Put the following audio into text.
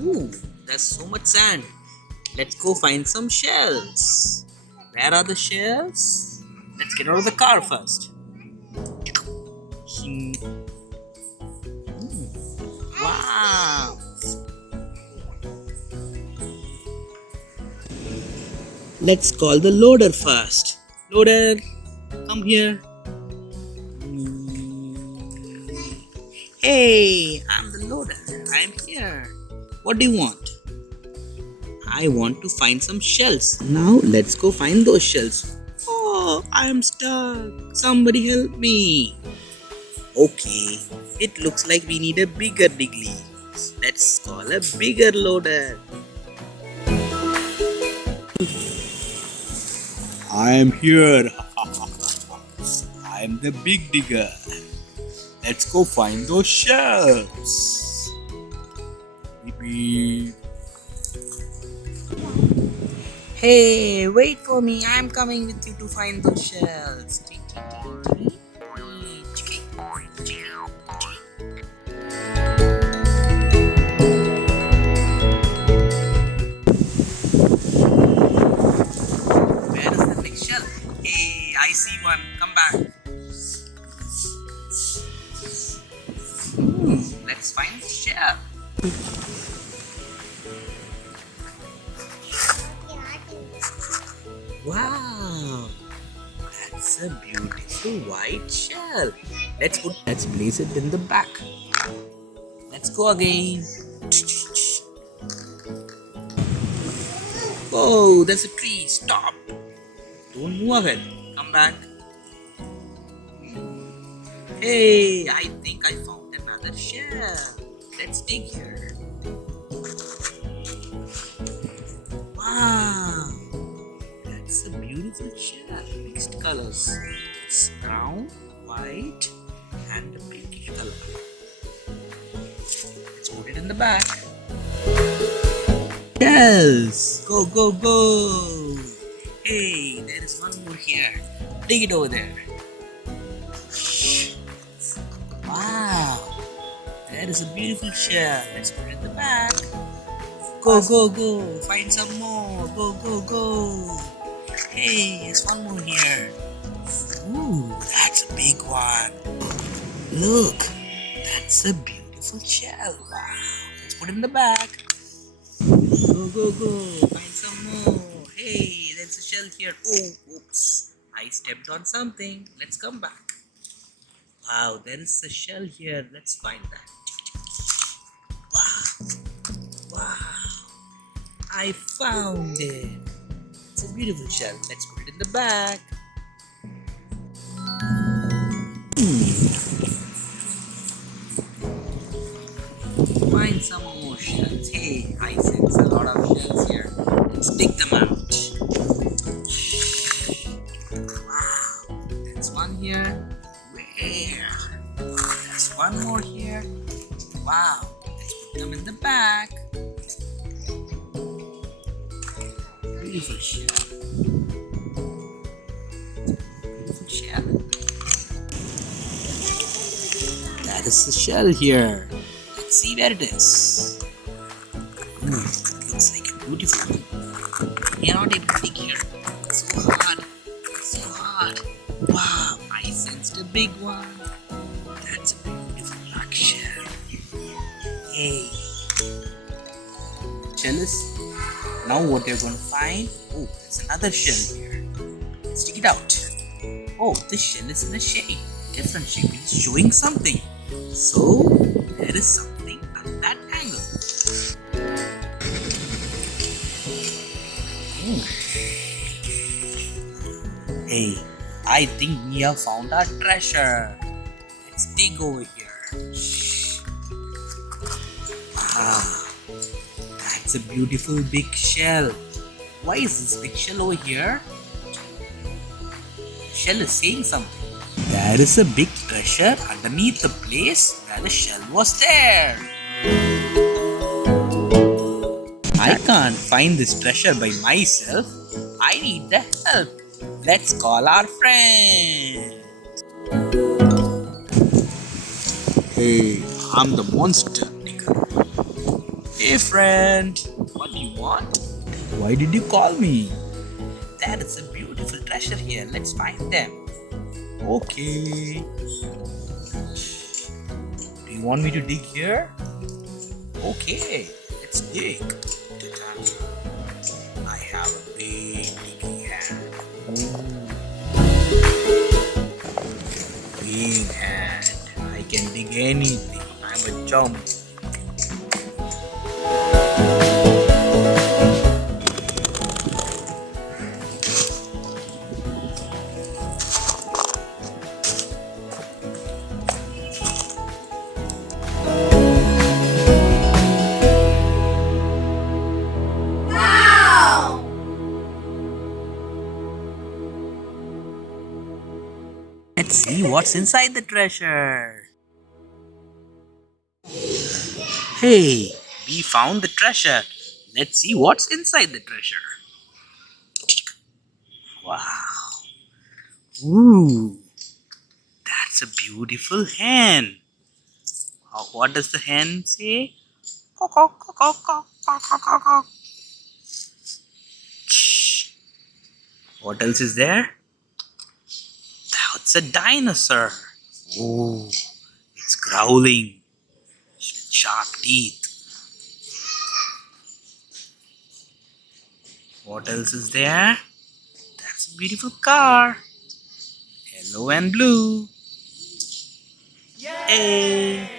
Ooh, there's so much sand. Let's go find some shells. Where are the shells? Let's get out of the car first. Wow! Let's call the loader first. Loader, come here. Hey, I'm the loader. I'm here. What do you want? I want to find some shells. Now let's go find those shells. Oh, I'm stuck. Somebody help me. Okay, it looks like we need a bigger diggly. Let's call a bigger loader. I am here. I am the big digger. Let's go find those shells. Beep. Hey, wait for me. I'm coming with you to find those shells. Where is the big shell? Hey, I see one. Come back. Let's find the shell. Wow, that's a beautiful white shell. Let's place it in the back. Let's go again. Oh, there's a tree. Stop. Don't move ahead. Come back. Hey, I think I found another shell. Let's dig here. Wow, that's a beautiful shell. Mixed colors. It's brown, white, and a pinkish color. Let's put it in the back. Shells! Go, go, go! Hey, there is one more here. Dig it over there. Wow! There is a beautiful shell. Let's put it in the back. Go, go, go! Find some more. Go, go, go! Hey, there's one more here. Ooh, that's a big one. Look, that's a beautiful shell. Wow! Let's put it in the back. Go, go, go! Find some more. Hey, there's a shell here. Oh, oops! I stepped on something. Let's come back. Wow, there is a shell here. Let's find that. Wow! Wow! I found it. It's a beautiful shell. Let's put it in the bag. Find some more shells. Hey, I sense a lot of shells here. Let's dig them out. Wow, there's one here. Where? There's one more here. Wow, let's put them in the bag. Beautiful shell. Beautiful shell. That is the shell here. Let's see where it is. It looks like a beautiful one. We are not able to dig here. It's so hard. It's so hard. Wow, I sensed a big one. That's a beautiful black shell. Yay. Shell is. Now what you're going to find? Oh, there's another shell here. Let's dig it out. Oh, this shell is in a shape. Different shape. It's showing something. So, there is something at that angle. Hey, I think we have found our treasure. Let's dig over here. Wow, that's a beautiful big shell. Why is this big shell over here? The shell is saying something. There is a big treasure underneath the place where the shell was there. I can't find this treasure by myself. I need the help. Let's call our friend. Hey, I'm the monster digger. Hey friend, what do you want? Why did you call me? That is a beautiful treasure here. Let's find them. Okay. Do you want me to dig here? Okay, let's dig. I have a big digging hand. Big hand. I can dig anything. I'm a chump. Let's see what's inside the treasure. Hey, we found the treasure. Let's see what's inside the treasure. Wow. Ooh, that's a beautiful hen. What does the hen say? Caw, caw, caw, caw, caw, caw, caw, caw, caw. Shh. What else is there? That's a dinosaur. Oh, it's growling with sharp teeth. What else is there? That's a beautiful car. Yellow and blue. Yay!